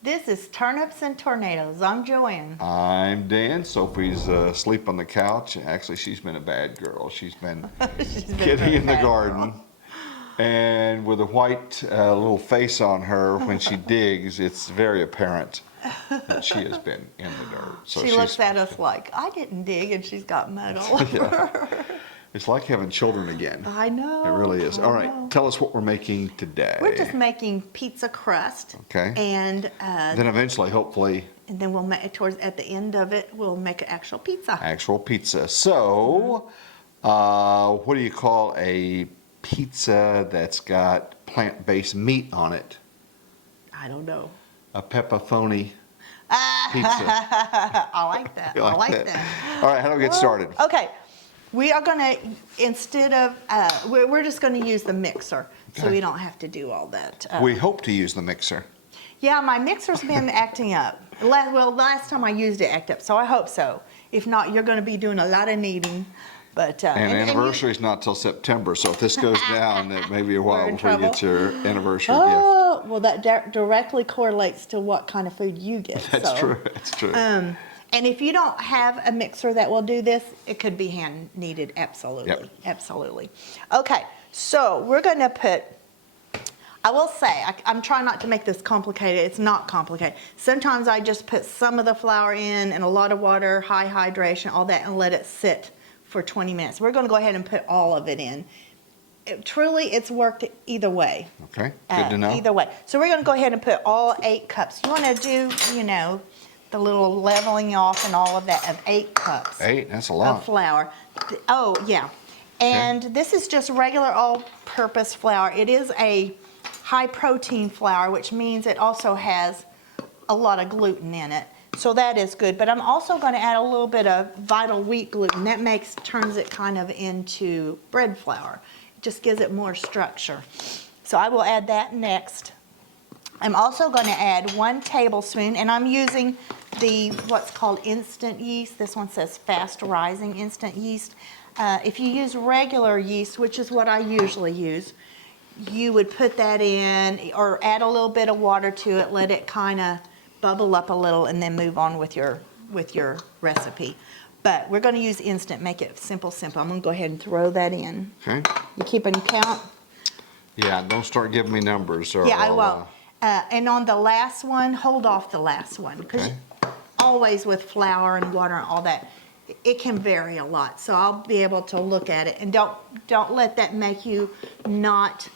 This is Turnips and Tornadoes. I'm Joanne. I'm Dan. Sophie's asleep on the couch. Actually, she's been a bad girl. She's been getting in the garden. And with a white little face on her when she digs, it's very apparent that she has been in the dirt. So she looks at us like, I didn't dig, and she's got mud all over her. It's like having children again. I know. It really is. All right, tell us what we're making today. We're just making pizza crust. Okay. And then eventually, hopefully. And then we'll make at the end of it, we'll make an actual pizza. Actual pizza. So, what do you call a pizza that's got plant-based meat on it? I don't know. A pepperoni pizza. I like that. You I like that. All right, how do we get started? Okay. We are going to, instead of, we're just going to use the mixer, so we don't have to do all that. We hope to use the mixer. Yeah, my mixer's been acting up. Last time I used it, acted up, so I hope so. If not, you're going to be doing a lot of kneading. But, and anniversary's not till September, so if this goes down, it may be a while before you get your anniversary gift. Oh, well, that directly correlates to what kind of food you get. That's true. That's true. And if you don't have a mixer that will do this, it could be hand kneaded, absolutely. Yep. Absolutely. Okay, so we're going to put, I will say, I'm trying not to make this complicated. It's not complicated. Sometimes I just put some of the flour in and a lot of water, high hydration, all that, and let it sit for 20 minutes. We're going to go ahead and put all of it in. Truly, it's worked either way. Okay, good to know. Either way. So we're going to go ahead and put all 8 cups. You want to do, the little leveling off and all of that of 8 cups. 8, that's a lot. Of flour. Oh, yeah. And this is just regular all-purpose flour. It is a high-protein flour, which means it also has a lot of gluten in it. So that is good. But I'm also going to add a little bit of vital wheat gluten. That turns it kind of into bread flour. It just gives it more structure. So I will add that next. I'm also going to add 1 tablespoon, and I'm using what's called instant yeast. This one says fast rising instant yeast. If you use regular yeast, which is what I usually use, you would put that in or add a little bit of water to it, let it kind of bubble up a little, and then move on with your recipe. But we're going to use instant, make it simple. I'm going to go ahead and throw that in. Okay. You keeping count? Yeah, don't start giving me numbers. Or yeah, I won't. And on the last one, hold off the last one, because always with flour and water and all that, it can vary a lot. So I'll be able to look at it, and don't let that make you not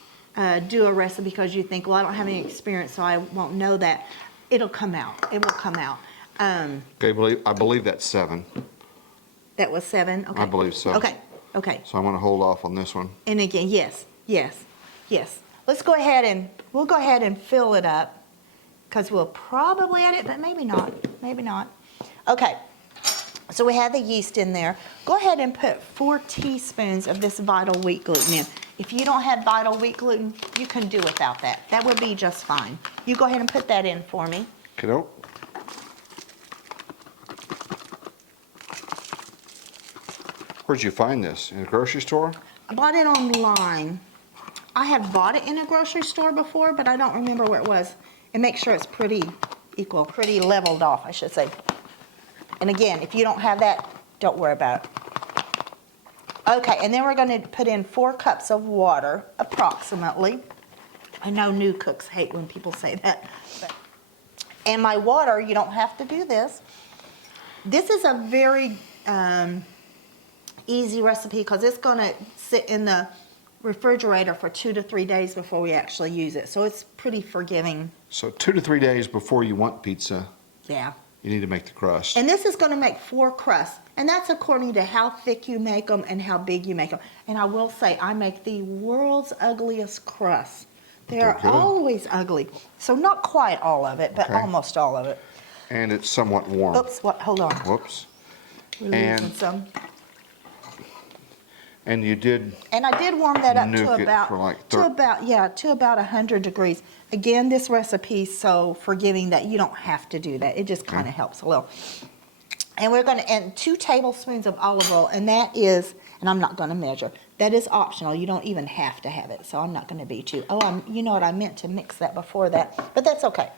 do a recipe because you think, well, I don't have any experience, so I won't know that. It'll come out. It will come out. Okay, I believe that's 7. That was 7. Okay. I believe so. Okay. So I'm going to hold off on this one. And again, yes. Let's go ahead and fill it up, because we'll probably add it, but maybe not. Okay, so we have the yeast in there. Go ahead and put 4 teaspoons of this vital wheat gluten in. If you don't have vital wheat gluten, you can do without that. That would be just fine. You go ahead and put that in for me. Kiddo. Where'd you find this? In a grocery store? I bought it online. I have bought it in a grocery store before, but I don't remember where it was. And make sure it's pretty equal, pretty leveled off, I should say. And again, if you don't have that, don't worry about it. Okay, and then we're going to put in 4 cups of water, approximately. I know new cooks hate when people say that. And my water, you don't have to do this. This is a very easy recipe, because it's going to sit in the refrigerator for 2 to 3 days before we actually use it. So it's pretty forgiving. So 2 to 3 days before you want pizza, yeah, you need to make the crust. And this is going to make 4 crusts. And that's according to how thick you make them and how big you make them. And I will say, I make the world's ugliest crusts. They're always ugly. So not quite all of it, but almost all of it. And it's somewhat warm. Oops, hold on. Whoops. We're losing some. And you did. And I did warm that up to about 100 degrees. Again, this recipe is so forgiving that you don't have to do that. It just kind of helps a little. And we're going to add 2 tablespoons of olive oil, and that is, and I'm not going to measure, that is optional. You don't even have to have it, so I'm not going to beat you. Oh, you know what, I meant to mix that before that, but that's okay.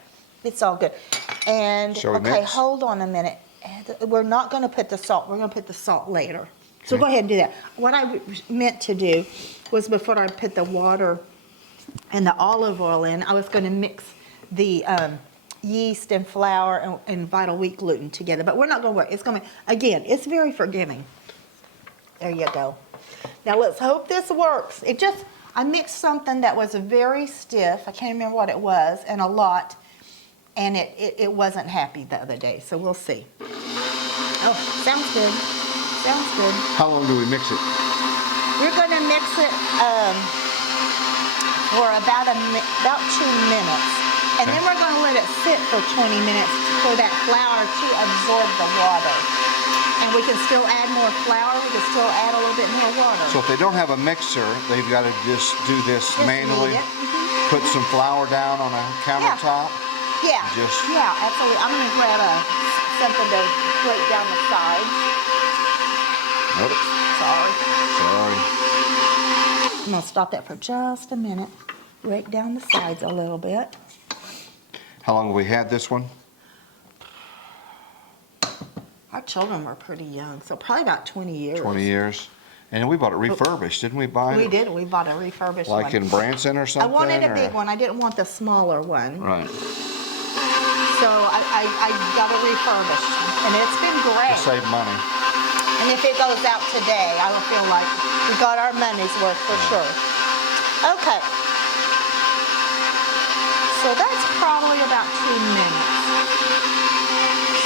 It's all good. And, Shall we okay, mix? hold on a minute. We're not gonna put the salt, we're gonna put the salt later. So Okay. go ahead and do that. What I meant to do was before I put the water and the olive oil in, I was gonna mix the yeast and flour and vital wheat gluten together, but we're not gonna worry. It's gonna, again, it's very forgiving. There you go. Now let's hope this works. I mixed something that was very stiff, I can't remember what it was, and a lot, and it wasn't happy the other day, so we'll see. Oh, sounds good. Sounds good. How long do we mix it? We're gonna mix it for about 2 minutes. And then we're gonna let it sit for 20 minutes for that flour to absorb the water. And we can still add more flour, we can still add a little bit more water. So if they don't have a mixer, they've got to just do this Just manually. knead it. Put some flour down on a countertop. Yeah, Just- yeah, absolutely. I'm gonna grab something to break down the sides. Nope. Sorry. Sorry. I'm gonna stop that for just a minute. Break down the sides a little bit. How long have we had this one? Our children were pretty young, so probably about 20 years. 20 years. And we bought it refurbished, didn't we buy it? We did. We bought a refurbished one. Like in Branson or I something? wanted a or- big one. I didn't want the smaller one. Right. So I got a refurbished, and it's been To great. save money. And if it goes out today, I will feel like we got our money's worth for sure. Okay. So that's probably about 2 minutes.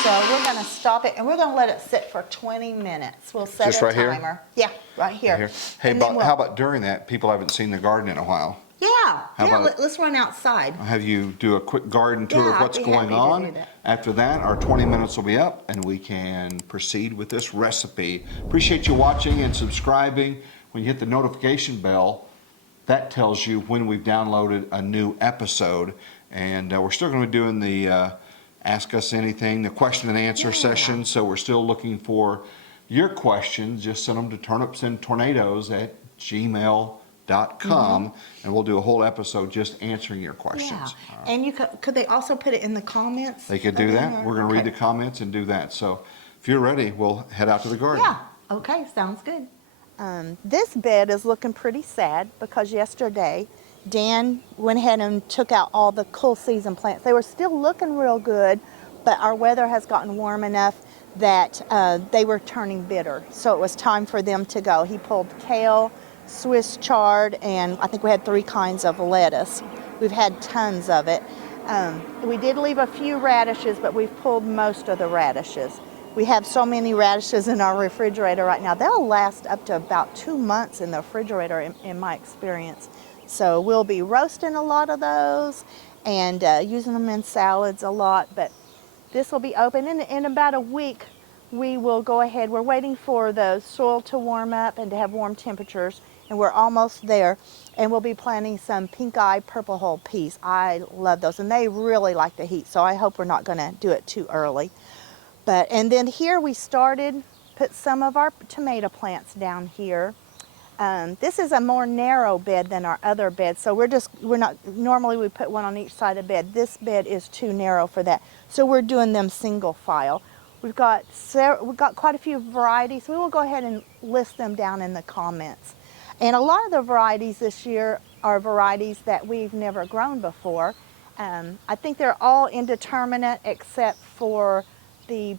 So we're gonna stop it, and we're gonna let it sit for 20 minutes. We'll set Just a right here? timer. Yeah, right here. Here. Hey, And then how about during that? People haven't seen the garden in a while. Yeah, How yeah, about- let's run outside. I'll have you do a quick garden tour Yeah, of I'd what's be going happy to do on. that. After that, our 20 minutes will be up and we can proceed with this recipe. Appreciate you watching and subscribing. When you hit the notification bell, that tells you when we've downloaded a new episode. And we're still going to be doing the Ask Us Anything, the question and answer session. So we're still looking for your questions. Just send them to turnipsandtornadoes@gmail.com and we'll do a whole episode just answering your Yeah, questions. and you could they also put it in the comments? They could do over that. there? We're going to read Okay. the comments and do that. So if you're ready, we'll head out to the garden. Yeah, okay, sounds good. This bed is looking pretty sad because yesterday Dan went ahead and took out all the cool season plants. They were still looking real good, but our weather has gotten warm enough that they were turning bitter. So it was time for them to go. He pulled kale, Swiss chard, and I think we had 3 kinds of lettuce. We've had tons of it. We did leave a few radishes, but we've pulled most of the radishes. We have so many radishes in our refrigerator right now. They'll last up to about 2 months in the refrigerator in my experience. So we'll be roasting a lot of those and using them in salads a lot. But this will be open in about a week. We will go ahead. We're waiting for the soil to warm up and to have warm temperatures. And we're almost there. And we'll be planting some pink eye purple hull peas. I love those. And they really like the heat. So I hope we're not going to do it too early. And then here we put some of our tomato plants down here. This is a more narrow bed than our other bed, so normally we put one on each side of the bed. This bed is too narrow for that, so we're doing them single file. We've got quite a few varieties. We will go ahead and list them down in the comments. And a lot of the varieties this year are varieties that we've never grown before. I think they're all indeterminate except for the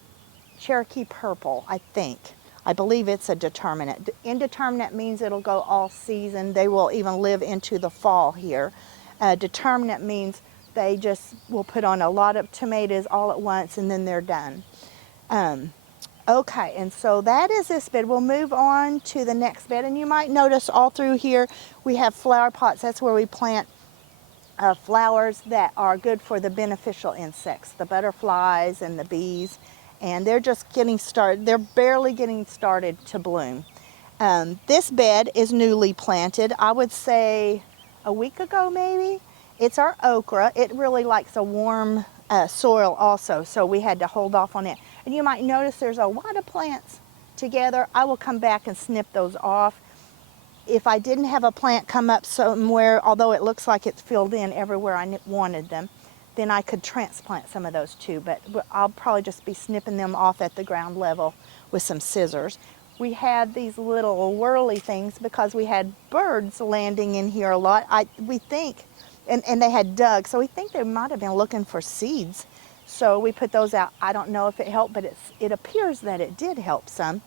Cherokee Purple, I think. I believe it's a determinate. Indeterminate means it'll go all season. They will even live into the fall here. Determinate means they just will put on a lot of tomatoes all at once and then they're done. Okay, and so that is this bed. We'll move on to the next bed, and you might notice all through here we have flower pots. That's where we plant flowers that are good for the beneficial insects, the butterflies and the bees, and they're just getting started. They're barely getting started to bloom. This bed is newly planted, I would say a week ago maybe. It's our okra. It really likes a warm soil also, so we had to hold off on it. And you might notice there's a lot of plants together. I will come back and snip those off. If I didn't have a plant come up somewhere, although it looks like it's filled in everywhere I wanted them, then I could transplant some of those too, but I'll probably just be snipping them off at the ground level with some scissors. We had these little whirly things because we had birds landing in here a lot. We think, and they had dug, so we think they might have been looking for seeds. So we put those out. I don't know if it helped, but it appears that it did help some.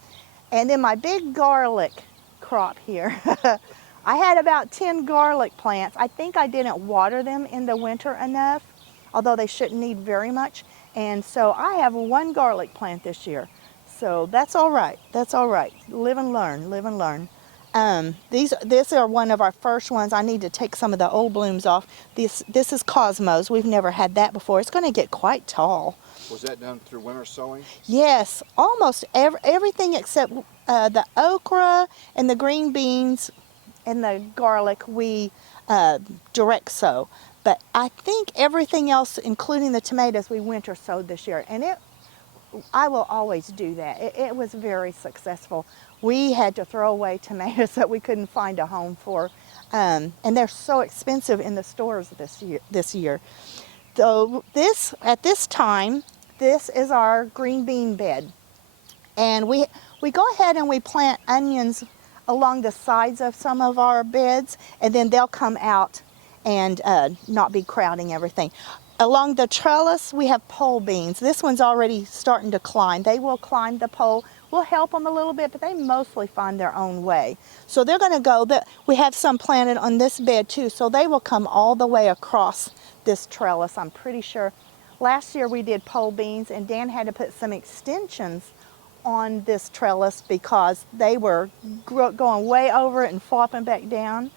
And then my big garlic crop here. I had about 10 garlic plants. I think I didn't water them in the winter enough, although they shouldn't need very much. And so I have one garlic plant this year. So that's all right. That's all right. Live and learn, live and learn. These are one of our first ones. I need to take some of the old blooms off. This is Cosmos. We've never had that before. It's going to get quite tall. Was that done through winter sowing? Yes, almost everything except the okra and the green beans and the garlic we direct sow. But I think everything else, including the tomatoes, we winter sowed this year. And I will always do that. It was very successful. We had to throw away tomatoes that we couldn't find a home for. And they're so expensive in the stores this year. So at this time, this is our green bean bed. And we go ahead and we plant onions along the sides of some of our beds, and then they'll come out and not be crowding everything. Along the trellis, we have pole beans. This one's already starting to climb. They will climb the pole. We'll help them a little bit, but they mostly find their own way. So they're going to go. We have some planted on this bed too, so they will come all the way across this trellis, I'm pretty sure. Last year we did pole beans, and Dan had to put some extensions on this trellis because they were going way over it and flopping back down.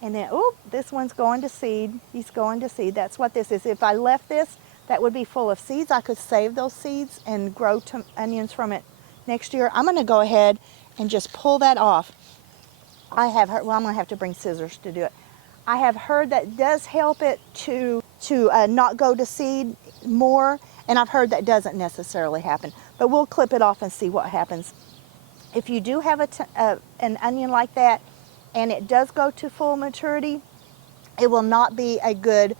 And then, oop, this one's going to seed. He's going to seed. That's what this is. If I left this, that would be full of seeds. I could save those seeds and grow onions from it next year. I'm going to go ahead and just pull that off. I have heard, well, I'm going to have to bring scissors to do it. I have heard that does help it to not go to seed more, and I've heard that doesn't necessarily happen. But we'll clip it off and see what happens. If you do have an onion like that, and it does go to full maturity, it will not be a good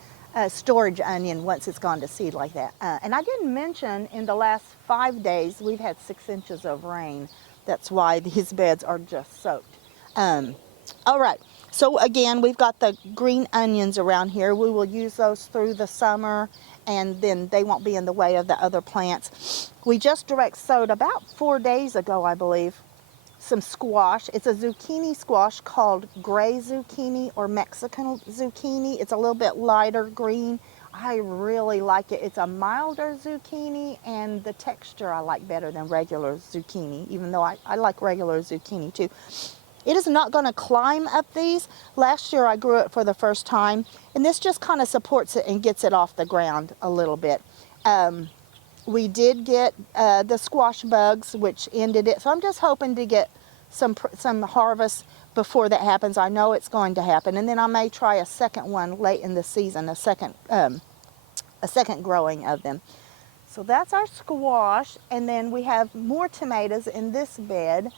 storage onion once it's gone to seed like that. And I didn't mention in the last 5 days, we've had 6 inches of rain. That's why these beds are just soaked. All right, so again, we've got the green onions around here. We will use those through the summer, and then they won't be in the way of the other plants. We just direct sowed about 4 days ago, I believe, some squash. It's a zucchini squash called gray zucchini or Mexican zucchini. It's a little bit lighter green. I really like it. It's a milder zucchini, and the texture I like better than regular zucchini, even though I like regular zucchini too. It is not going to climb up these. Last year I grew it for the first time, and this just kind of supports it and gets it off the ground a little bit. We did get the squash bugs, which ended it. So I'm just hoping to get some harvest before that happens. I know it's going to happen. And then I may try a second one late in the season, a second growing of them. So that's our squash. And then we have more tomatoes in this bed.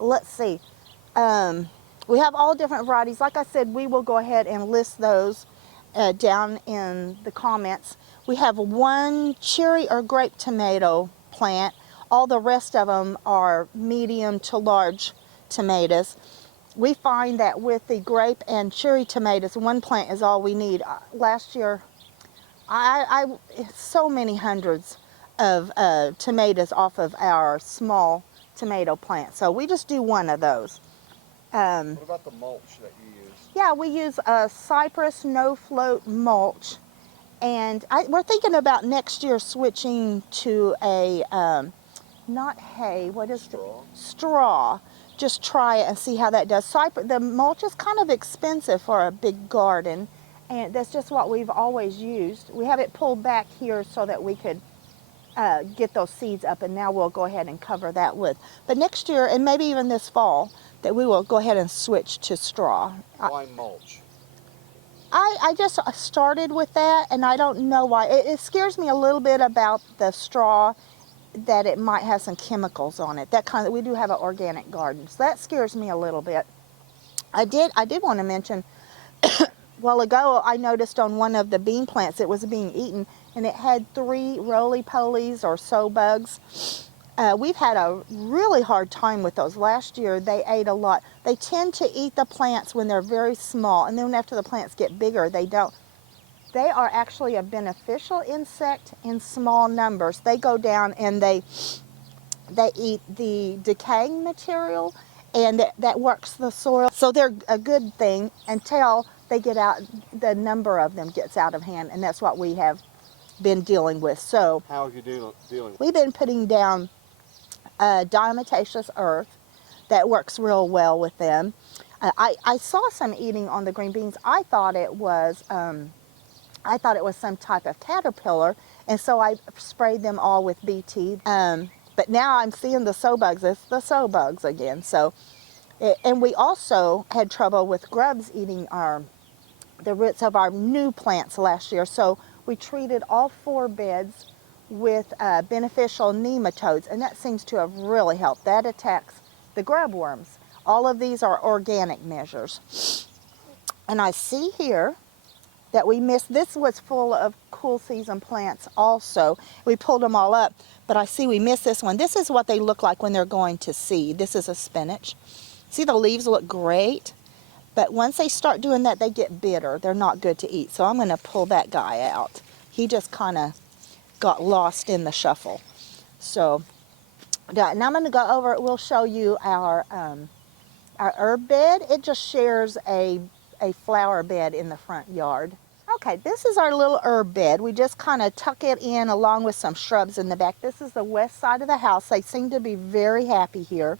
Let's see. We have all different varieties. Like I said, we will go ahead and list those down in the comments. We have one cherry or grape tomato plant. All the rest of them are medium to large tomatoes. We find that with the grape and cherry tomatoes, one plant is all we need. Last year, I so many hundreds of tomatoes off of our small tomato plant. So we just do one of those. What about the mulch that you use? Yeah, we use a cypress no-float mulch. And we're thinking about next year switching to a, not hay, what is it? Straw. Just try it and see how that does. The mulch is kind of expensive for a big garden, and that's just what we've always used. We have it pulled back here so that we could get those seeds up, and now we'll go ahead and cover that with. But next year, and maybe even this fall, that we will go ahead and switch to straw. Why mulch? I just started with that, and I don't know why. It scares me a little bit about the straw, that it might have some chemicals on it. We do have an organic garden, so that scares me a little bit. I did want to mention while ago, I noticed on one of the bean plants it was being eaten, and it had 3 roly-polies or sow bugs. We've had a really hard time with those. Last year, they ate a lot. They tend to eat the plants when they're very small, and then after the plants get bigger, they don't. They are actually a beneficial insect in small numbers. They go down and they eat the decaying material, and that works the soil. So they're a good thing until they get out, the number of them gets out of hand, and that's what we have been dealing with. So How are you dealing with? we've been putting down diatomaceous earth that works real well with them. I saw some eating on the green beans. I thought it was some type of caterpillar, and so I sprayed them all with BT. But now I'm seeing the sow bugs. It's the sow bugs again. So, and we also had trouble with grubs eating the roots of our new plants last year. So we treated all 4 beds with beneficial nematodes, and that seems to have really helped. That attacks the grub worms. All of these are organic measures. And I see here that we missed, this was full of cool season plants also. We pulled them all up, but I see we missed this one. This is what they look like when they're going to seed. This is a spinach. See, the leaves look great, but once they start doing that, they get bitter. They're not good to eat. So I'm gonna pull that guy out. He just kind of got lost in the shuffle. So now I'm gonna go over, we'll show you our herb bed. It just shares a flower bed in the front yard. Okay, this is our little herb bed. We just kind of tuck it in along with some shrubs in the back. This is the west side of the house. They seem to be very happy here.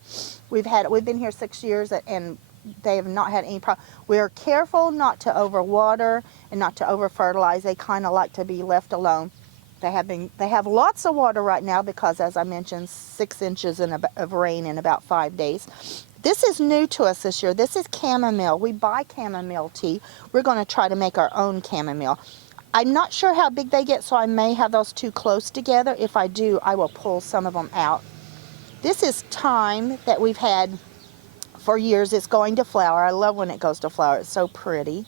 We've been here 6 years, and they have not had any problem. We're careful not to overwater and not to over fertilize. They kind of like to be left alone. They have lots of water right now because, as I mentioned, 6 inches of rain in about 5 days. This is new to us this year. This is chamomile. We buy chamomile tea. We're going to try to make our own chamomile. I'm not sure how big they get, so I may have those 2 close together. If I do, I will pull some of them out. This is thyme that we've had for years. It's going to flower. I love when it goes to flower. It's so pretty.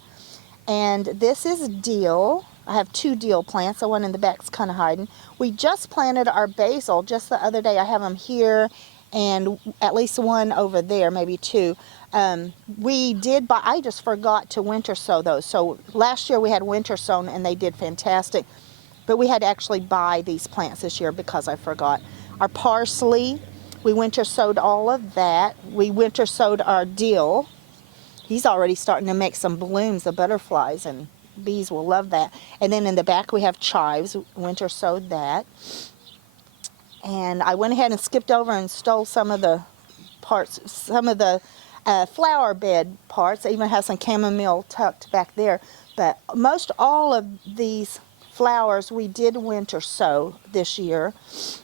And this is dill. I have 2 dill plants. The one in the back's kind of hiding. We just planted our basil just the other day. I have them here and at least 1 over there, maybe 2. We did buy, I just forgot to winter sow those. So last year we had winter sown and they did fantastic. But we had to actually buy these plants this year because I forgot. Our parsley, we winter sowed all of that. We winter sowed our dill. He's already starting to make some blooms, the butterflies, and bees will love that. And then in the back we have chives, winter sowed that. And I went ahead and skipped over and stole some of the parts, some of the flower bed parts. I even have some chamomile tucked back there. But most all of these flowers we did winter sow this year.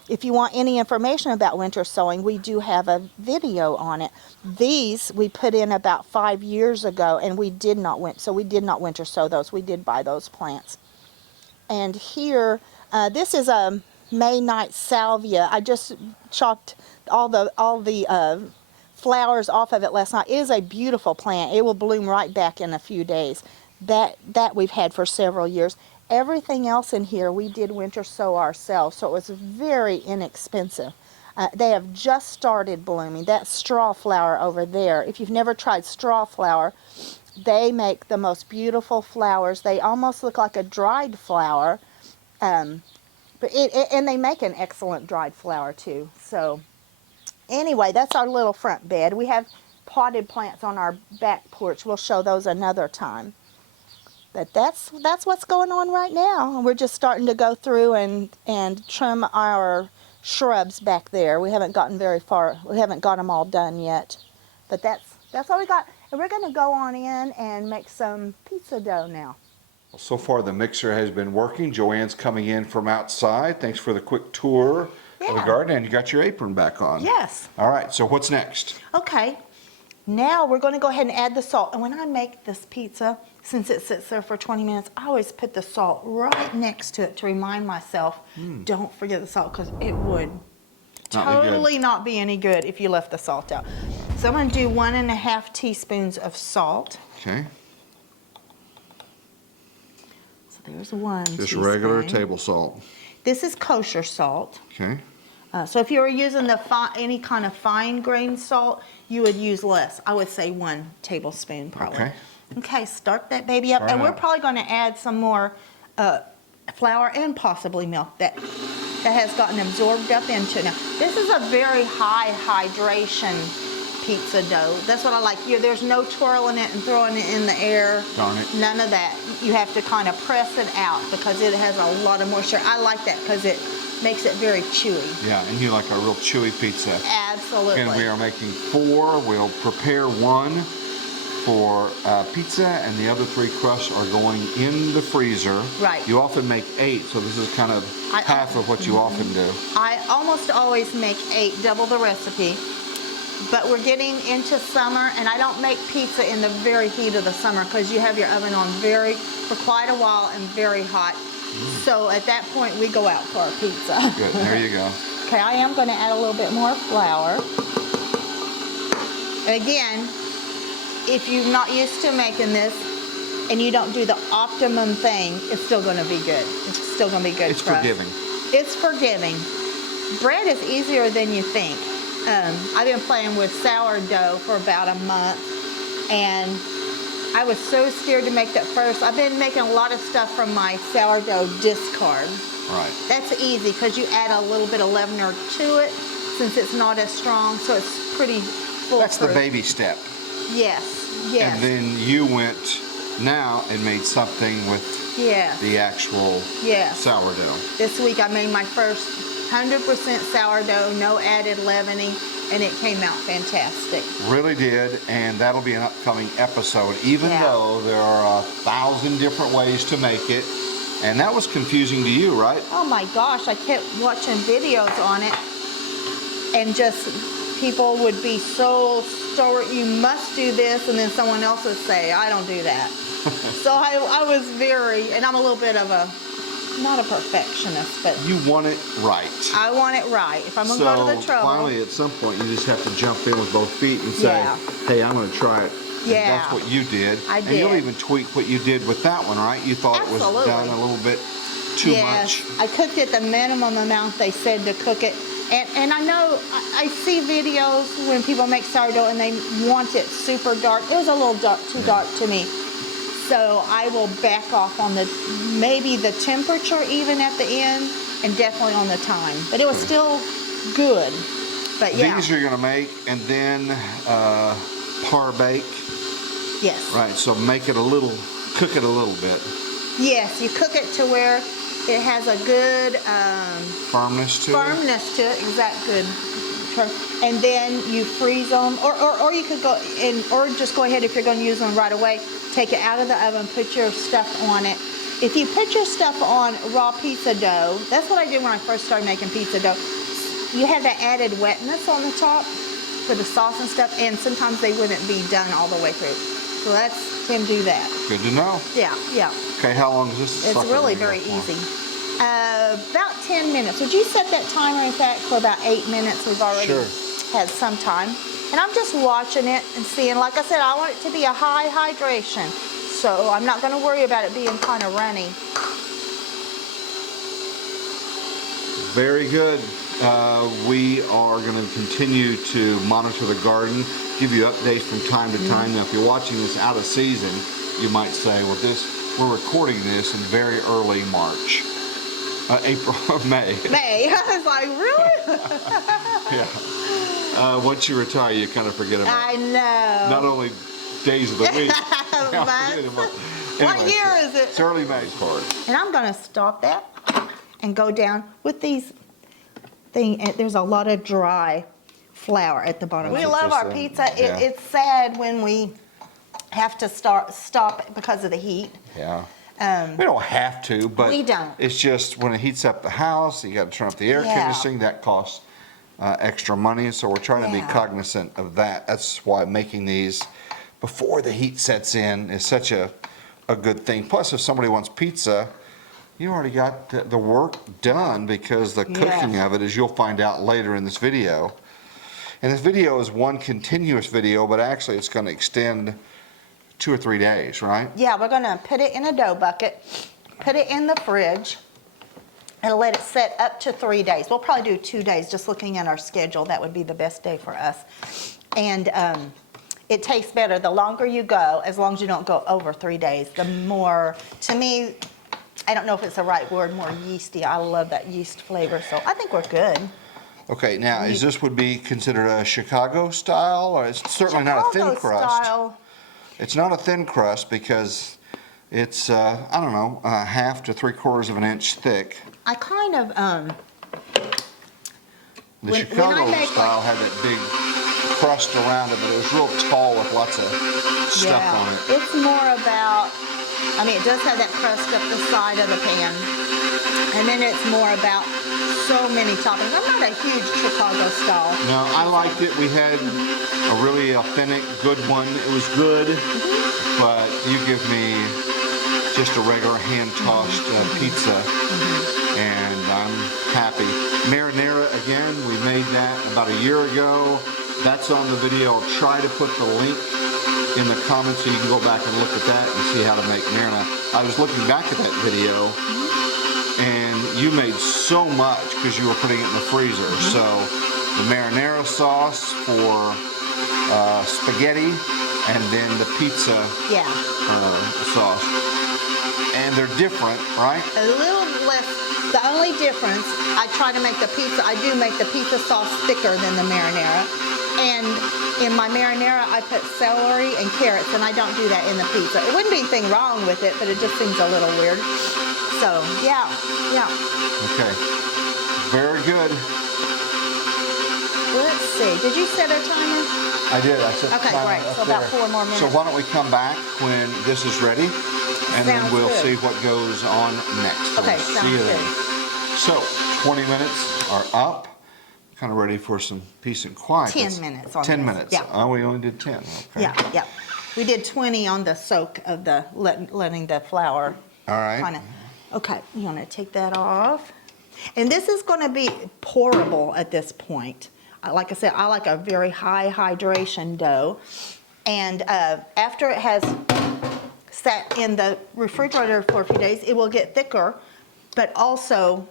If you want any information about winter sowing, we do have a video on it. These we put in about 5 years ago, and we did not winter sow those. We did buy those plants. And here, this is a May night salvia. I just chopped all the flowers off of it last night. It is a beautiful plant. It will bloom right back in a few days. That we've had for several years. Everything else in here we did winter sow ourselves, so it was very inexpensive. They have just started blooming. That straw flower over there, if you've never tried straw flower, they make the most beautiful flowers. They almost look like a dried flower, and they make an excellent dried flower too. So anyway, that's our little front bed. We have potted plants on our back porch. We'll show those another time. But that's what's going on right now. We're just starting to go through and trim our shrubs back there. We haven't gotten very far. We haven't got them all done yet. But that's all we got. And we're going to go on in and make some pizza dough now. So far the mixer has been working. Joanne's coming in from outside. Thanks for the quick tour of the garden, and you got your apron back on. Yes. All right, so what's next? Okay. Now we're going to go ahead and add the salt. And when I make this pizza, since it sits there for 20 minutes, I always put the salt right next to it to remind myself, don't forget the salt, because it would totally not be any good if you left the salt out. So I'm going to do 1.5 teaspoons of salt. Okay. there's one Just regular teaspoon. table salt. This is kosher salt. Okay. So if you were using any kind of fine grained salt, you would use less. I would say 1 tablespoon probably. Okay. Okay, start that baby up. Start And we're up. probably going to add some more flour and possibly milk that has gotten absorbed up into it. Now, this is a very high hydration pizza dough. That's what I like. There's no twirling it and throwing it in the air. Darn it. None of that. You have to kind of press it out because it has a lot of moisture. I like that because it makes it very chewy. Yeah, and you like a real chewy pizza. Absolutely. And we are making 4. We'll prepare 1 for pizza, and the other 3 crusts are going in the freezer. Right. You often make 8, so this is kind of half of what you often do. I almost always make 8, double the recipe. But we're getting into summer, and I don't make pizza in the very heat of the summer because you have your oven on for quite a while and very hot. So at that point, we go out for our pizza. Good, there you go. Okay, I am going to add a little bit more flour. Again, if you're not used to making this and you don't do the optimum thing, it's still going to be good. It's still going to be good. It's for us. forgiving. It's forgiving. Bread is easier than you think. I've been playing with sourdough for about a month, and I was so scared to make that first. I've been making a lot of stuff from my sourdough discard. Right. That's easy because you add a little bit of leavener to it since it's not as strong, so it's pretty foolproof. That's the baby step. Yes, yes. And then you went now and made something with the actual sourdough. This week I made my first 100% sourdough, no added leavening, and it came out fantastic. Really did, and that'll be an upcoming episode, even though there are 1,000 different ways to make it. And that was confusing to you, right? Oh my gosh, I kept watching videos on it, and just people would be so you must do this, and then someone else would say, I don't do that. So I was and I'm a little bit of not a perfectionist, but you want it right. I want it right. If I'm going to go to the trouble. Finally, at some point, you just have to jump in with both feet and say, hey, I'm going to try it. Yeah. And that's what you did. I did. And you'll even tweak what you did with that one, right? You thought it was done a little bit too much. I cooked it the minimum amount they said to cook it. And I know, I see videos when people make sourdough and they want it super dark. It was a little too dark to me. So I will back off on maybe the temperature even at the end, and definitely on the time. But it was still good. But yeah. These you're going to make and then par bake. Yes. Right, so cook it a little bit. Yes, you cook it to where it has a good firmness to it. Exact good. And then you freeze them, or you could or just go ahead if you're going to use them right away. Take it out of the oven, put your stuff on it. If you put your stuff on raw pizza dough, that's what I did when I first started making pizza dough. You have that added wetness on the top for the sauce and stuff, and sometimes they wouldn't be done all the way through. So that's him do that. Good to know. Yeah, yeah. Okay, how long is this? It's really very easy. About 10 minutes. Would you set that timer, in fact, for about 8 minutes? We've already had some time. And I'm just watching it and seeing, like I said, I want it to be a high hydration. So I'm not going to worry about it being kind of runny. Very good. We are going to continue to monitor the garden, give you updates from time to time. Now, if you're watching this out of season, you might say, well, we're recording this in very early March. April or May. May. I was like, really? Yeah. Once you retire, you kind of forget about it. I know. Not only days of the week. What year is it? It's early May. And I'm going to stop that and go down with these things. There's a lot of dry flour at the bottom. We love our pizza. It's sad when we have to stop because of the heat. Yeah. We don't have to, but we don't. It's just when it heats up the house, you got to turn up the air conditioning. That costs extra money, so we're trying to be cognizant of that. That's why making these before the heat sets in is such a good thing. Plus, if somebody wants pizza, you already got the work done because the cooking of it, as you'll find out later in this video. And this video is one continuous video, but actually it's going to extend 2 or 3 days, right? Yeah, we're going to put it in a dough bucket, put it in the fridge, and let it set up to 3 days. We'll probably do 2 days, just looking at our schedule. That would be the best day for us. And it tastes better the longer you go, as long as you don't go over 3 days. The more, to me, I don't know if it's the right word, more yeasty. I love that yeast flavor, so I think we're good. Okay, now is this would be considered a Chicago style, or it's certainly not a thin crust? Style. It's not a thin crust because it's I don't know, 1/2 to 3/4 of an inch thick. I kind of The Chicago style had that big crust around it, but it was real tall with lots of stuff on it. It's more about, I mean, it does have that crust up the side of the pan, and then it's more about so many toppings. I'm not a huge Chicago style. No, I liked it. We had a really authentic, good one. It was good, but you give me just a regular hand-tossed pizza, and I'm happy. Marinara, again, we made that about a year ago. That's on the video. I'll try to put the link in the comments so you can go back and look at that and see how to make marinara. I was looking back at that video, and you made so much because you were putting it in the freezer. So the marinara sauce for spaghetti, and then the pizza sauce. And they're different, right? A little less. The only difference, I try to make the pizza, I do make the pizza sauce thicker than the marinara. And in my marinara, I put celery and carrots, and I don't do that in the pizza. It wouldn't be anything wrong with it, but it just seems a little weird. So, yeah. Okay, very good. Let's see, did you set a timer? I did, I set the Okay, timer great, up so about there. 4 more minutes. So why don't we come back when this is ready, and then Sounds we'll good. see what goes on next. Okay, We'll sounds see you good. then. So, 20 minutes are up. Kind of ready for some peace and quiet. 10 minutes on 10 this, minutes. yeah. Oh, we only did 10. Okay. Yeah. We did 20 on the soak of the letting the flour. All right. Kinda. Okay, you want to take that off. And this is going to be pourable at this point. Like I said, I like a very high hydration dough. And after it has sat in the refrigerator for a few days, it will get thicker, but also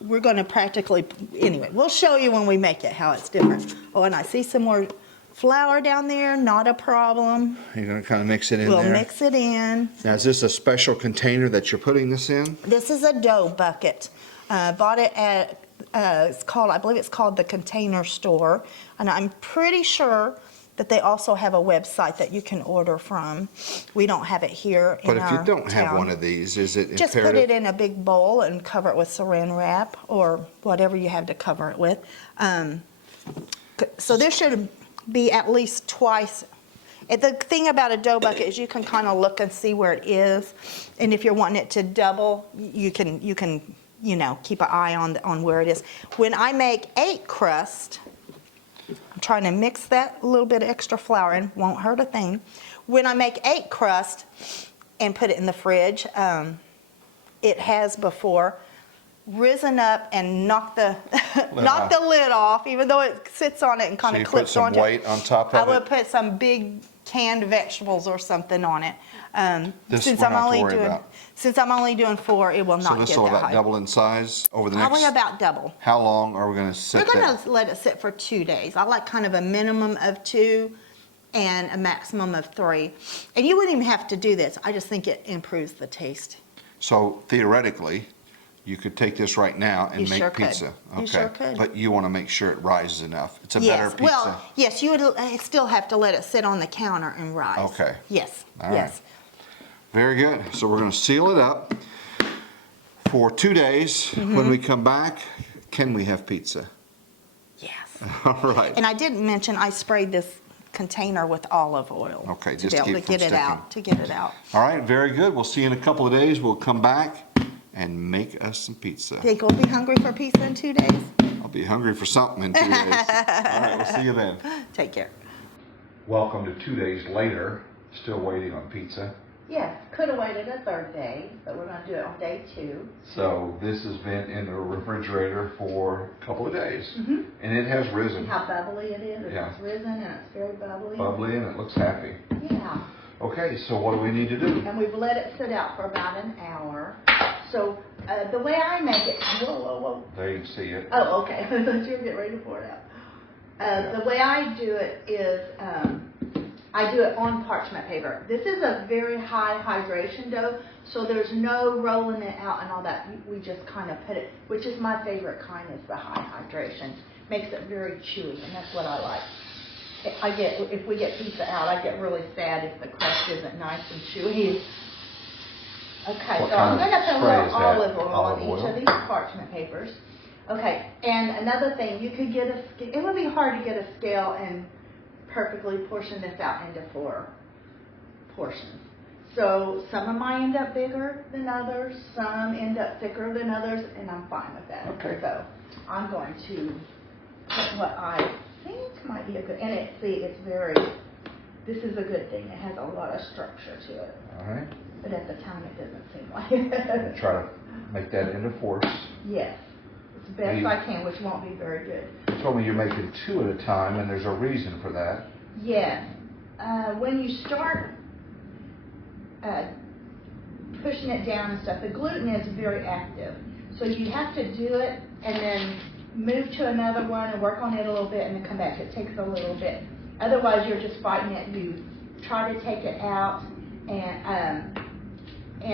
we're going to practically, anyway, we'll show you when we make it how it's different. Oh, and I see some more flour down there, not a problem. You're going to kind of mix it in We'll there. mix it in. Now, is this a special container that you're putting this in? This is a dough bucket. Bought it at, I believe it's called the Container Store. And I'm pretty sure that they also have a website that you can order from. We don't have it here in But our if you don't have town. one of these, is it Just put imperative? it in a big bowl and cover it with saran wrap or whatever you have to cover it with. So this should be at least twice. The thing about a dough bucket is you can kind of look and see where it is. And if you're wanting it to double, you can keep an eye on where it is. When I make 8 crust, I'm trying to mix that little bit of extra flour in, won't hurt a thing. When I make 8 crust and put it in the fridge, it has before risen up and knocked the knocked the lid off, even though it sits on it and kind So of you put clips some onto weight it. on top I of would it? put some big canned vegetables or something on it. This Since we're I'm not to only worry doing about. since I'm only doing 4, it will So not this get will that about high. double in size over the next... Probably about double. How long are we going to sit We're there? going to let it sit for 2 days. I like kind of a minimum of 2 and a maximum of 3. And you wouldn't even have to do this. I just think it improves the taste. So theoretically, you could take this right now and You make sure could. pizza. You sure could. But you want to make sure it rises enough. It's a better pizza. Well, yes, you would still have to let it sit on the counter and rise. Okay. Yes. All right. Yes. Very good. So we're going to seal it up for 2 days. Mm-hmm. When we come back, can we have pizza? Yes. All right. And I didn't mention I sprayed this container with olive oil. Okay, to just be to able keep to get from it out. To get it out. All right, very good. We'll see you in a couple of days. We'll come back and make us some pizza. Think we'll be hungry for pizza in 2 days? I'll be hungry for something in 2 days. All right, we'll see you then. Take care. Welcome to 2 days later. Still waiting on pizza. Yes, could have waited a 3rd day, but we're going to do it on day 2. So this has been in the refrigerator for a couple of days, and it has See risen. how bubbly it is? Yeah. It's risen and it's very bubbly. Bubbly, and it looks happy. Yeah. Okay, so what do we need to do? And we've let it sit out for about an hour. So the way I make it, whoa. There you can see it. Oh, okay. You're getting ready to pour it out. The way I do it is I do it on parchment paper. This is a very high hydration dough, so there's no rolling it out and all that. We just kind of put it, which is my favorite kind, is the high hydration. Makes it very chewy, and that's what I like. If we get pizza out, I get really sad if the crust isn't nice and chewy. Okay, What so I'm kind going of to put a spray little is that? olive oil Olive on each oil? of these parchment papers. Okay, and another thing, you could get it would be hard to get a scale and perfectly portion this out into 4 portions. So some of mine end up bigger than others, some end up thicker than others, and I'm fine with that. Okay. So I'm going to put what I think might be a good, and this is a good thing. It has a lot of structure to it. All right. But at the time, it doesn't seem like it. Try to make that into 4s. Yes, as best I can, which won't be very good. You told me you're making 2 at a time, and there's a reason for that. Yes. When you start pushing it down and stuff, the gluten is very active. So you have to do it and then move to another one and work on it a little bit and then come back. It takes a little bit. Otherwise, you're just fighting it. You try to take it out and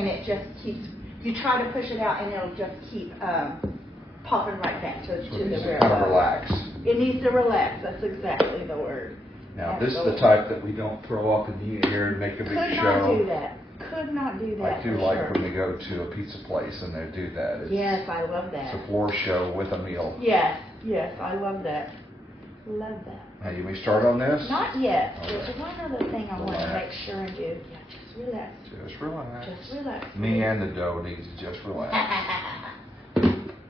it just keeps, you try to push it out and it'll just keep popping right back to So the it needs where to it kind of was. relax. It needs to relax. That's exactly the word. Now, this is the type that we don't throw up in the air and make a big Could show. not do that. Could not do that. I do for like sure. when we go to a pizza place and they do that. Yes, I love that. It's a floor show with a meal. Yes, I love that. Love that. Now, you may start on this? Not yet. Okay. There's one other thing I want to Relax. make sure and do. Yeah, just relax. Just relax. Just relax. Me and the dough need to just relax.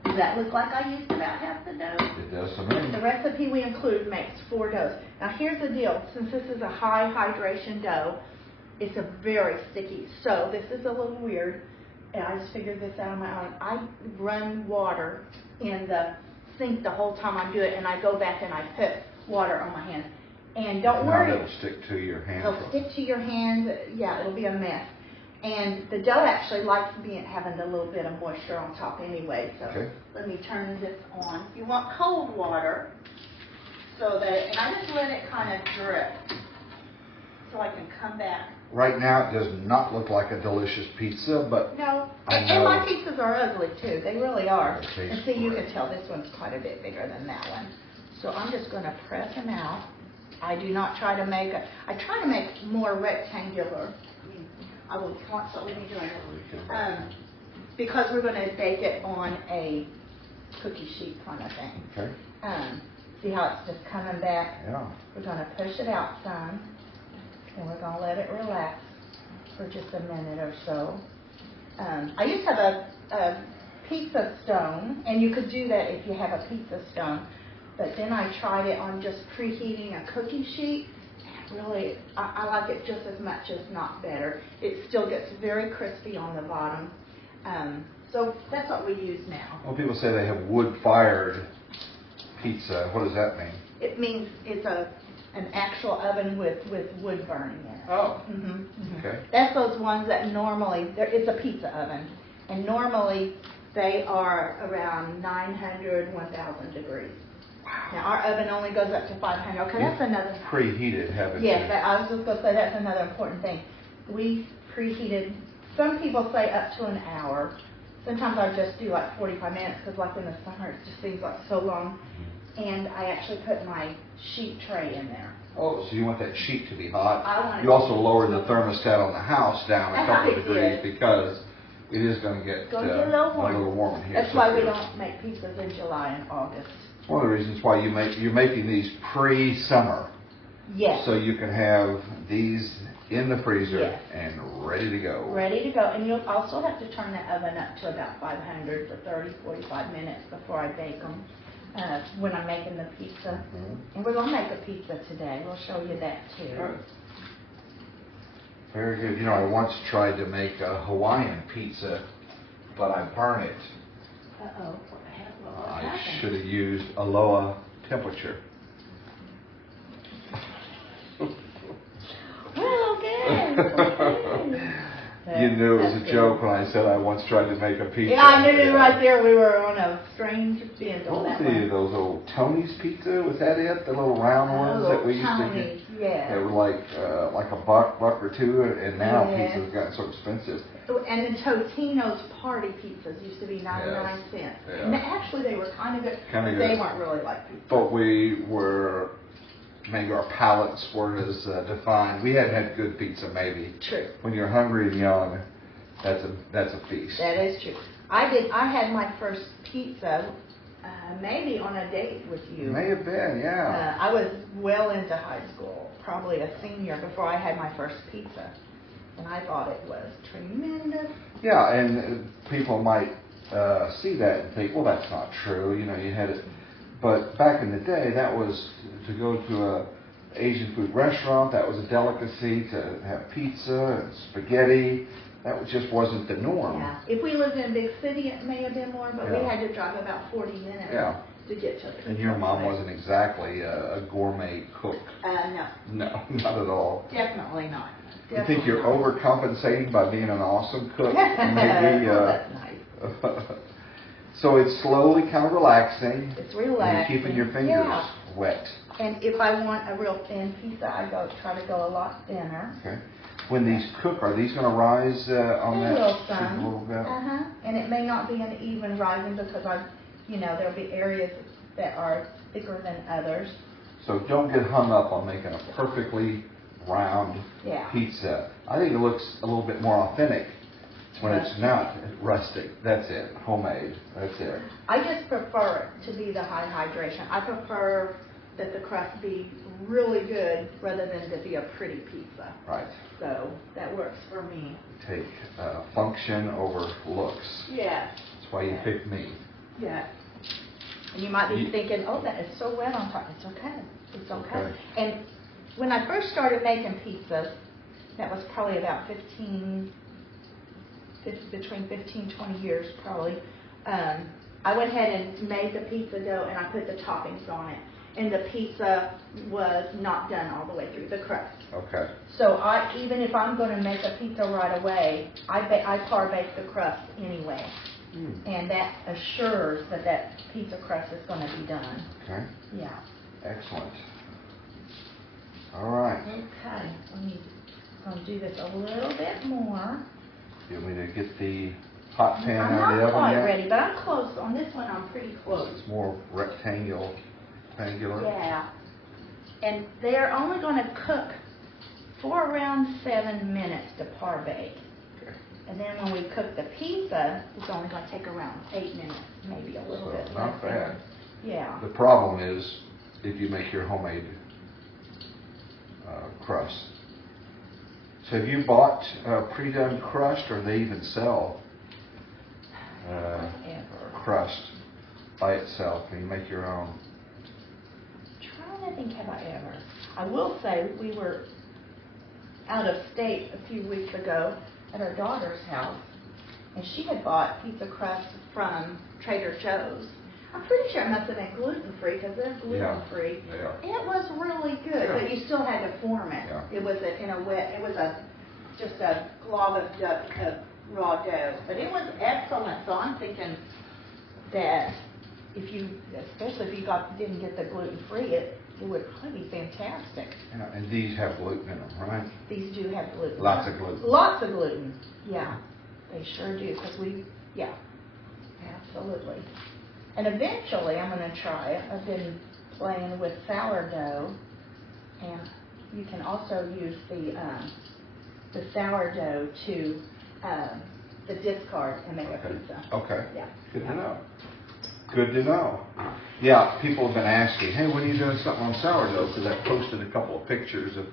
Does that look like I used about half the dough? It does to me. The recipe we include makes 4 doughs. Now here's the deal. Since this is a high hydration dough, it's a very sticky. So this is a little weird, and I just figured this out on my own. I run water in the sink the whole time I do it, and I go back and I put water on my hands. And don't Now worry. it'll stick to your hand. It'll stick to your hands. Yeah, it'll be a mess. And the dough actually likes having a little bit of moisture on top anyway. So Okay. let me turn this on. You want cold water, so that, and I just let it kind of drip, so I can come back. Right now, it does not look like a delicious pizza, but No, I and my know. pizzas are ugly too. They really are. They taste And see, you great. can tell this one's quite a bit bigger than that one. So I'm just going to press them out. I do not try to make I try to make more rectangular. I will constantly be doing it. Because we're going to bake it on a cookie sheet kind of thing. okay. See how it's just coming back? Yeah. We're going to push it out some, and we're going to let it relax for just a minute or so. I used to have a pizza stone, and you could do that if you have a pizza stone, but then I tried it on just preheating a cookie sheet. Really, I like it just as much, as not better. It still gets very crispy on the bottom. So that's what we use now. Well, people say they have wood-fired pizza. What does that mean? It means it's an actual oven with wood burning in it. Oh. Okay. That's those ones that normally, it's a pizza oven, and normally they are around 900, 1,000 degrees. Now our oven only goes up to 500. Okay, that's another. Preheated, haven't Yes, you? I was just going to say that's another important thing. We preheated, some people say up to an hour. Sometimes I just do like 45 minutes because like in the summer it just seems like so long. And I actually put my sheet tray in there. Oh, so you want that sheet to be hot? I want it You also to be lowered the hot. thermostat on the house down a couple I of degrees did. because it is going to get It's going to get a little warm in here. That's So why we it's don't make pizzas in July and August. one of the reasons why you're making these pre-summer. Yes. So you can have these in the freezer Yes. and ready to go. Ready to go. And you'll also have to turn the oven up to about 500 for 30, 45 minutes before I bake them when I'm making the pizza. And we're going to make a pizza today. We'll show you that too. Good. Very good. You know, I once tried to make a Hawaiian pizza, but I burned it. Uh-oh. What the heck? What I happened? should have used a lower temperature. Well, okay. knew it was That's a good. joke when I said I once tried to make a pizza. Yeah, I knew right there we were on a strange bend What on was that one. those old Tony's pizza? Was that it? The little round ones that we used to get? Tony's, yeah. They were like a buck or two, and now Yeah. pizza's gotten so expensive. And the Totino's party pizzas used to be 99 cents. Yeah. And actually they were kind of good, Kinda but good. they weren't really like pizza. But maybe our palates weren't as defined. We hadn't had good pizza, maybe. True. When you're hungry and young, that's a feast. That is true. I had my first pizza maybe on a date with you. May have been, yeah. I was well into high school, probably a senior, before I had my first pizza. And I thought it was tremendous. Yeah, and people might see that and think, well, that's not true. You know, you had it. But back in the day, that was to go to a Asian food restaurant. That was a delicacy to have pizza and spaghetti. That just wasn't the norm. Yeah. If we lived in a big city, it may have been more, but we Yeah. had to drive about 40 minutes Yeah. to get to the pizza And your mom place. wasn't exactly a gourmet cook. No, No, not at all. definitely not. You think you're Definitely overcompensating by being an awesome cook? not. Maybe. Well, that's nice. So it's slowly kind of relaxing. It's And relaxing. you're keeping your fingers Yeah. wet. And if I want a real thin pizza, I try to go a lot thinner. Okay. When these cook, are these going to rise on They that will sheet a some. little bit? And it may not be an even rising because there'll be areas that are thicker than others. So don't get hung up on making a perfectly round Yeah. pizza. I think it looks a little bit more authentic when it's not rustic. That's it. Homemade. That's it. I just prefer it to be the high hydration. I prefer that the crust be really good rather than to be a pretty pizza. Right. So that works for me. Take function over looks. Yeah. That's why you picked me. Yeah. And you might be thinking, oh, that is so wet on top. It's okay. It's okay. Okay. And when I first started making pizzas, that was probably about between 15, 20 years probably. I went ahead and made the pizza dough and I put the toppings on it. And the pizza was not done all the way through, the crust. Okay. So even if I'm going to make a pizza right away, I par bake the crust anyway. And that assures that pizza crust is going to be done. Okay. Yeah. Excellent. All right. Okay. I'm going to do this a little bit more. You want me to get the hot pan I'm out of the not oven quite yet? ready, but I'm close. On this one, I'm pretty close. It's more rectangular. Yeah. And they're only going to cook for around 7 minutes to par bake. Okay. And then when we cook the pizza, it's only going to take around 8 minutes, maybe a little So bit not less. bad. Yeah. The problem is if you make your homemade crust. So have you bought pre-done crust, or they even sell Whatever. crust by itself and you make your own? Trying to think, have I ever? I will say we were out of state a few weeks ago at our daughter's house, and she had bought pizza crust from Trader Joe's. I'm pretty sure it must have been gluten-free because they're gluten-free. Yeah. It was really good, Yeah. but you still had to form it. Yeah. It was just a glob of raw dough, but it was excellent. So I'm thinking that especially if you didn't get the gluten-free, it would probably be fantastic. Yeah, and these have gluten in them, right? These do have gluten. Lots of gluten. Lots of gluten. Yeah, they sure do. Absolutely. And eventually, I'm going to try it. I've been playing with sourdough, and you can also use the sourdough to the discard and make a pizza. Okay. Yeah. Good to know. Good to know. Yeah, people have been asking, hey, when are you doing something on sourdough? Because I've posted a couple of pictures of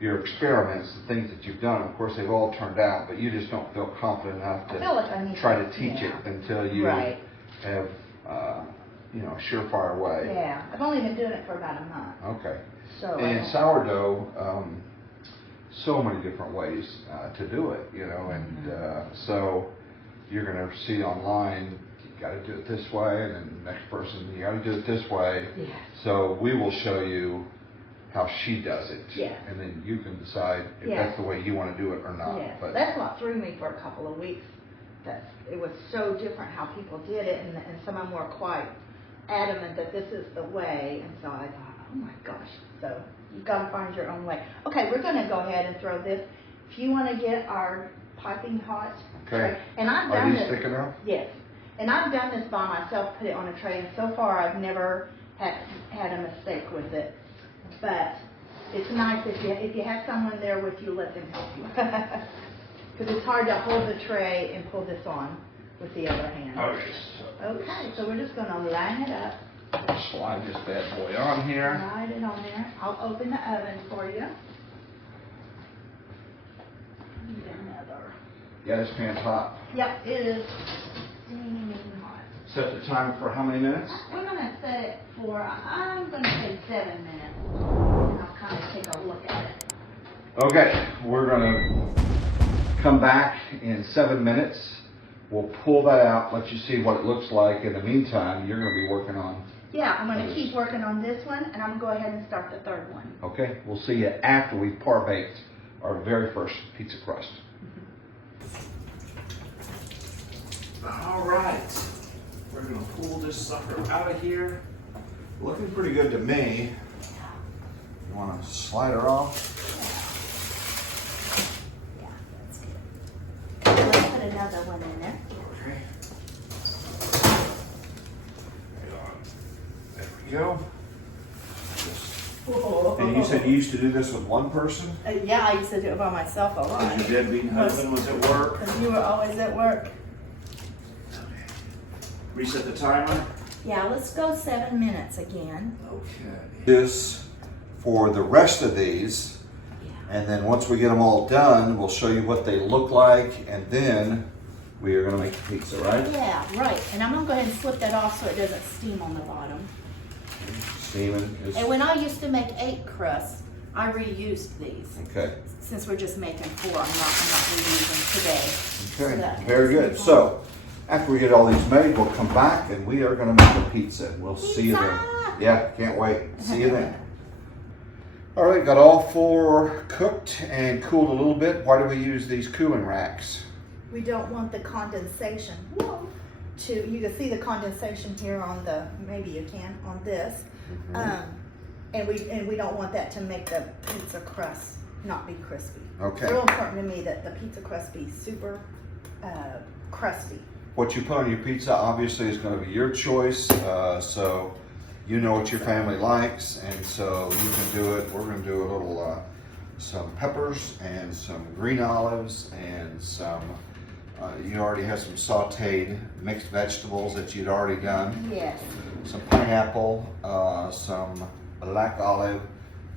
your experiments, the things that you've done. Of course, they've all turned out, but you just don't feel confident enough I feel like I need to try to- to teach yeah. it until you Right. have, a surefire way. Yeah, I've only been doing it for about a month. Okay. So And sourdough, so many different ways to do it, and so you're going to see online, you got to do it this way, and then the next person, you got to do it this way. Yeah. So we will show you how she does it. Yeah. And then you can decide if Yeah. that's the way you want to do it or not. Yeah, But that's what threw me for a couple of weeks. That it was so different how people did it, and some of them were quite adamant that this is the way. And so I thought, oh my gosh. So you've got to find your own way. Okay, we're going to go ahead and throw this. If you want to get our piping hot okay. tray, and I've Are done these this. thick enough? Yes, and I've done this by myself, put it on a tray, and so far I've never had a mistake with it. But it's nice if you have someone there with you, let them help you. Because it's hard to hold the tray and pull this on with the other hand. Okay, so we're just going to line it up. Slide this bad boy on here. Slide it on there. I'll open the oven for you. Need another. Yeah, this pan's hot. Yep, it is steaming hot. Set the timer for how many minutes? We're going to set it for, I'm going to say 7 minutes. And I'll kind of take a look at it. Okay, we're going to come back in 7 minutes. We'll pull that out, let you see what it looks like. In the meantime, you're going to be working on. Yeah, I'm going to keep working on this one, and I'm going to go ahead and start the third one. Okay, we'll see you after we've par-baked our very first pizza crust. All right, we're gonna pull this sucker out of here. Looking pretty good to me. You want to slide her off? Yeah, that's good. Let's put another one in there. Okay. Right on. There we go. And you said you used to do this with one person? Yeah, I used to do it by myself a lot. And your deadbeat husband was at work? Because you were always at work. Reset the timer? Yeah, let's go 7 minutes again. Okay. This for the rest of these, and then once we get them all done, we'll show you what they look like, and then we are going to make the pizza, right? Yeah, right. And I'm going to go ahead and flip that off so it doesn't steam on the bottom. Steaming is And when I used to make 8 crusts, I reused these. okay. Since we're just making 4, I'm not reusing today. So Okay, that very makes good. it So after we get all these made, we'll come back and we are going to make a pizza. We'll see you then. Pizza! Yeah, can't wait. See you then. All right, got all 4 cooked and cooled a little bit. Why do we use these cooling racks? We don't want the condensation. You can see the condensation here on the, maybe you can, on this. And we don't want that to make the pizza crust not be crispy. Okay. It's real important to me that the pizza crust be super crusty. What you put on your pizza obviously is going to be your choice. So you know what your family likes, and so you can do it. We're going to do a little, some peppers and some green olives and some, you already have some sauteed mixed vegetables that you'd already done. Yes. Some pineapple, some black olive,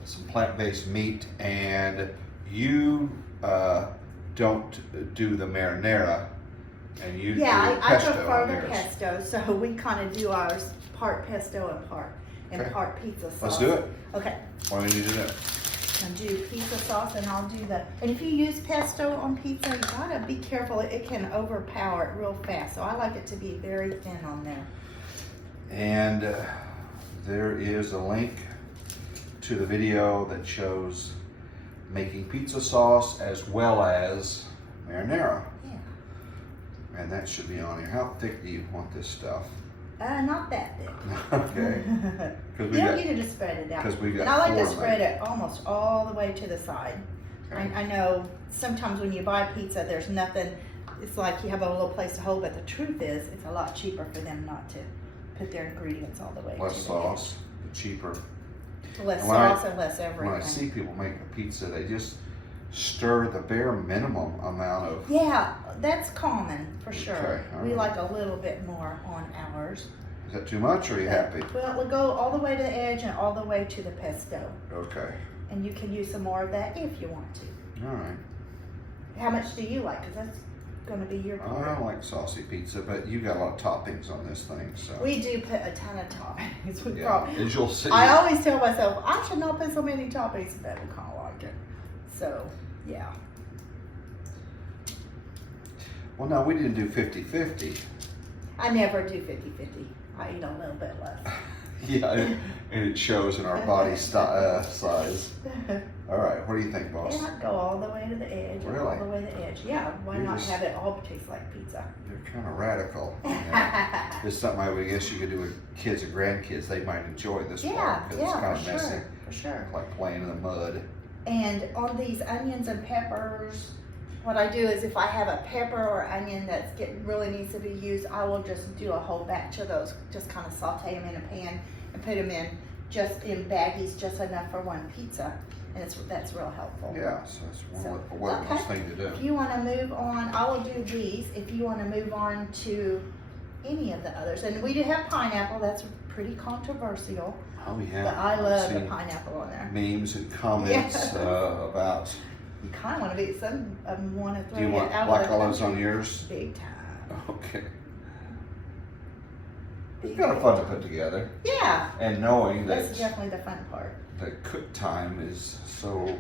some plant-based meat, and you don't do the marinara, and you do Yeah, I pesto prefer on the yours. pesto, so we kind of do ours part pesto and Okay. part pizza sauce. Let's do it. Okay. What do we need to do? And do pizza sauce, and I'll do the. And if you use pesto on pizza, you gotta be careful. It can overpower it real fast. So I like it to be very thin on there. And there is a link to the video that shows making pizza sauce as well as marinara. Yeah. And that should be on here. How thick do you want this stuff? Not that thick. Okay. You we don't got- need to just spread it out. 'cause we got And I like to 4 spread made. it almost all the way to the side. Okay. I know sometimes when you buy pizza, there's nothing. It's like you have a little place to hold, but the truth is, it's a lot cheaper for them not to put their ingredients all the way. Less to the sauce, cheaper. edge. Less And when I- sauce and less everything. When I see people make a pizza, they just stir the bare minimum amount of. Yeah, that's common for sure. Okay, all We right. like a little bit more on ours. Is that too much, or are you happy? Well, we'll go all the way to the edge and all the way to the pesto. Okay. And you can use some more of that if you want to. All right. How much do you like? Because that's going to be your I part. don't like saucy pizza, but you got a lot of toppings on this thing, so. We do put a ton of toppings. We Yeah, probably, as you'll see. I always tell myself, I should not put so many toppings, but we kind of like it. So, yeah. Well, no, we didn't do 50-50. I never do 50-50. I eat a little bit less. Yeah, and it shows in our body size. All right, what do you think, boss? And I'd go all the way to the edge, and all Really? the way to the edge. Yeah, why You're not just- have it all taste like pizza? You're kind of radical. It's something I would guess you could do with kids and grandkids. They might enjoy this Yeah, part because it's kind yeah, of for messy, sure, for sure. like playing in the mud. And on these onions and peppers, what I do is if I have a pepper or onion that's really needs to be used, I will just do a whole batch of those, just kind of saute them in a pan and put them in just in baggies, just enough for one pizza. And that's real helpful. Yeah, so it's So, a wonderful okay. thing to do. If you want to move on, I will do these. If you want to move on to any of the others, and we do have pineapple, that's pretty controversial, Oh yeah. but I I've love the seen pineapple on there. memes and comments Yes. about. You kind of want to be, some of them want to Do throw you you want out black of the olives on country. yours? Big time. Okay. It's Big, kind of big fun to time. put together, Yeah, and knowing that's that definitely the fun part. the cook time is so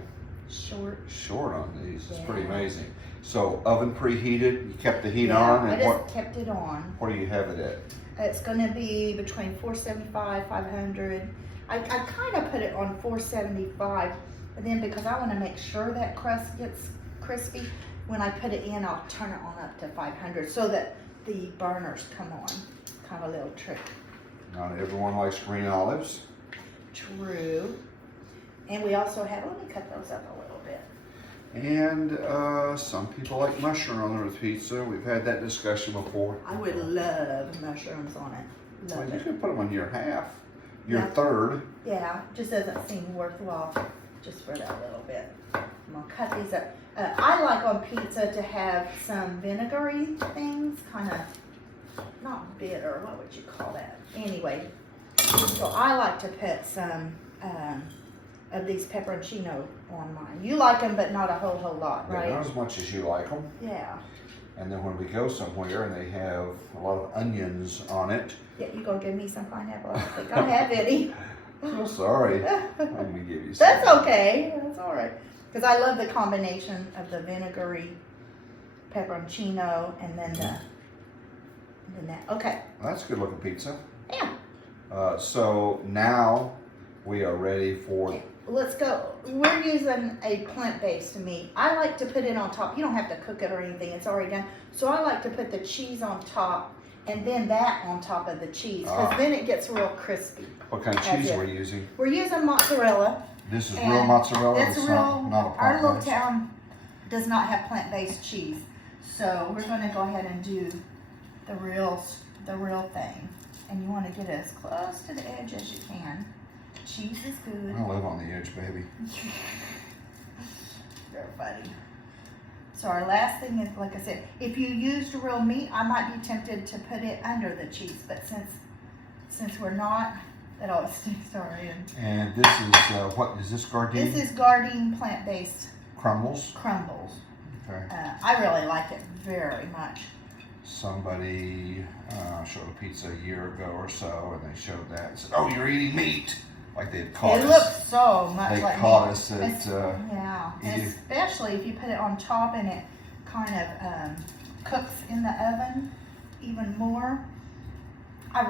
Short. short on these. It's pretty Yeah. amazing. So oven preheated. You kept the heat Yeah, on, I and just what? kept it on. What do you have it at? It's gonna be between 475, 500. I kind of put it on 475, but then because I want to make sure that crust gets crispy, when I put it in, I'll turn it on up to 500 so that the burners come on. Kind of a little trick. Not everyone likes green olives. True. And we also have, let me cut those up a little bit. And some people like mushroom on their pizza. We've had that discussion before. I would love mushrooms on it. Well, Love you it. could put them on your half, your Yeah. third. Yeah, just doesn't seem worthwhile just for that little bit. I'm gonna cut these up. I like on pizza to have some vinegary things, kind of not bitter. What would you call that? Anyway, so I like to put some of these pepperoncino on mine. You like them, but not a whole lot, But not right? as much as you like them. Yeah. And then when we go somewhere and they have a lot of onions on it, Yeah, you gonna give me some pineapple? I don't think I have any. so sorry. I'm gonna give you some. That's okay. That's all right. Because I love the combination of the vinegary pepperoncino and then that. Okay. That's a good looking pizza. Yeah. So now we are ready for. Let's go. We're using a plant-based meat. I like to put it on top. You don't have to cook it or anything. It's already done. So I like to put the cheese on top and then that on top of the cheese because then it gets real crispy. What kind of That's cheese it. we're using? We're using mozzarella. This is real And mozzarella. It's It's real. not a Our little plant-based. town does not have plant-based cheese, so we're going to go ahead and do the real thing. And you want to get as close to the edge as you can. Cheese is good. I live on the edge, baby. Very funny. So our last thing is, like I said, if you used real meat, I might be tempted to put it under the cheese, but since we're not, that always sticks our end. And this is what is this Gardein? This is Gardein plant-based crumbles. crumbles. Okay. I really like it very much. Somebody showed a pizza a year ago or so, and they showed that and said, "Oh, you're eating meat!" Like they had caught It us. looks so much They like caught meat. us at. Yeah, eating- especially if you put it on top and it kind of cooks in the oven even more. I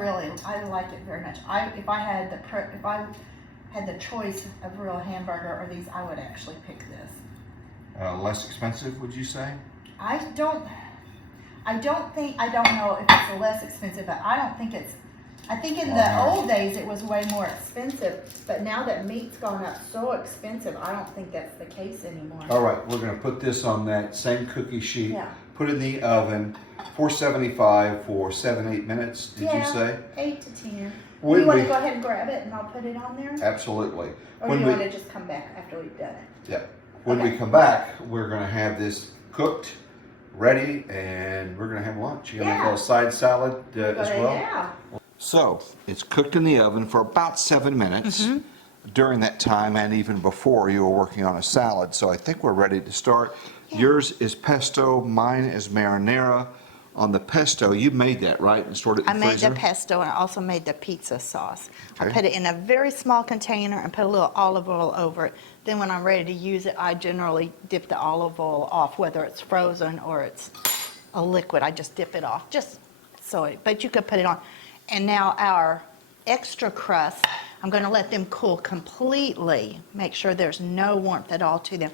like it very much. If I had the choice of real hamburger or these, I would actually pick this. Less expensive, would you say? I don't know if it's less expensive, but I don't think it's. I think in the Wow. old days it was way more expensive, but now that meat's gone up so expensive, I don't think that's the case anymore. All right, we're gonna put this on that same cookie sheet. Yeah. Put it in the oven, 475 for 7-8 minutes. Did you say? 8 to 10. When you want to we- go ahead and grab it and I'll put it on there? Absolutely. Or When do you we- want to just come back after we've done it? Yeah. When Okay. we come back, we're gonna have this cooked, ready, and we're gonna have lunch. You gonna make a Yeah. little side salad as well? Yeah. So it's cooked in the oven for about 7 minutes. Mm-hmm. During that time and even before, you were working on a salad. So I think we're ready to start. Yours is pesto, mine is marinara. On the pesto, you made that, right? And stored it in I the made freezer? the pesto and I also made the pizza sauce. I Okay. put it in a very small container and put a little olive oil over it. Then when I'm ready to use it, I generally dip the olive oil off, whether it's frozen or it's a liquid. I just dip it off, just so but you could put it on. And now our extra crust. I'm going to let them cool completely, make sure there's no warmth at all to them.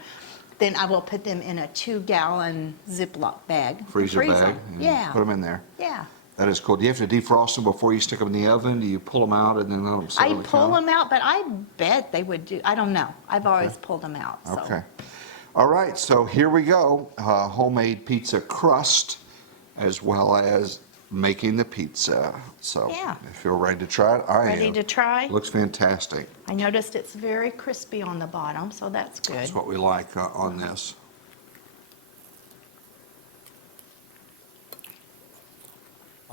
Then I will put them in a 2-gallon Ziploc bag. and Freezer freeze bag. them. and Yeah. Put them in there. Yeah. That is cool. Do you have to defrost them before you stick them in the oven? Do you pull them out and then let them sit I on the pull counter? them out, but I bet they would do, I don't know. I've always pulled them out, so. Okay. All right, so here we go. Homemade pizza crust, as well as making the pizza. So Yeah. if you're ready to try it, I am. Ready to try? Looks fantastic. I noticed it's very crispy on the bottom, so that's good. That's what we like on this.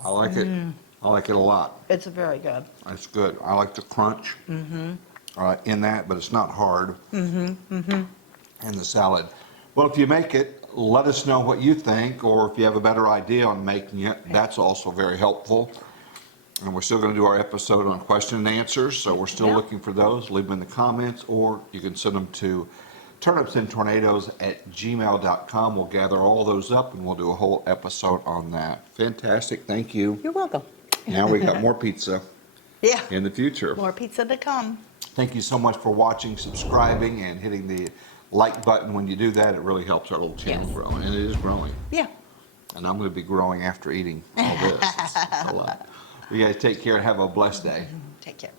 I like it. I like it a lot. It's very good. It's good. I like the crunch in that, but it's not hard. And the salad. Well, if you make it, let us know what you think, or if you have a better idea on making it, that's also very helpful. And we're still going to do our episode on question and answers, so we're still Yeah. looking for those. Leave them in the comments, or you can send them to turnipsandtornadoes@gmail.com. We'll gather all those up, and we'll do a whole episode on that. Fantastic. Thank you. You're welcome. Now we got more pizza Yeah. in the future. More pizza to come. Thank you so much for watching, subscribing, and hitting the like button. When you do that, it really helps our little channel Yes. grow, and it is growing. Yeah. And I'm going to be growing after eating all this. It's a lot. You guys take care and have a blessed day. Take care.